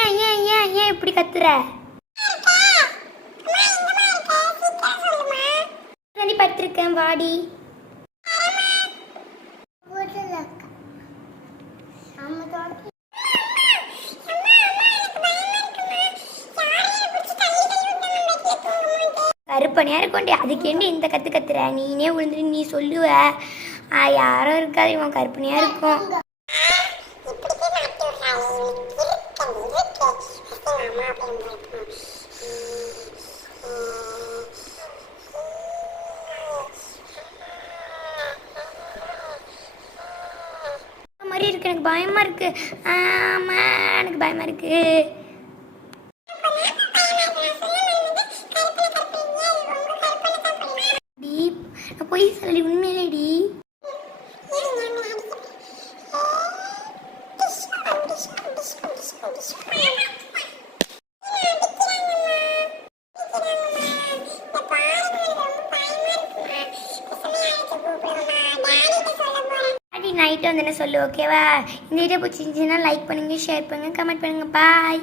ஏன் ஏன் ஏன் ஏன் இப்படி கத்துற? படுத்திருக்கேன் வாடி. கருப்பனையா இருக்கோண்டி, அதுக்கு என்ன இந்த கத்து கத்துற? நீனே விழுந்துட்டு நீ சொல்லுவ யாரும் இருக்காது, இவன் கருப்பனையா இருக்கும். மாதிரி இருக்கு, எனக்கு பயமா இருக்கு. ஆமா எனக்கு பயமா இருக்கு. போய் சொல்லி உண்மையிலேடி நைட்டு வந்து என்ன சொல்லு, ஓகேவா? இந்த வீடியோ பிடிச்சிருந்துச்சுன்னா லைக் பண்ணுங்க, ஷேர் பண்ணுங்க, கமெண்ட் பண்ணுங்க. பாய்.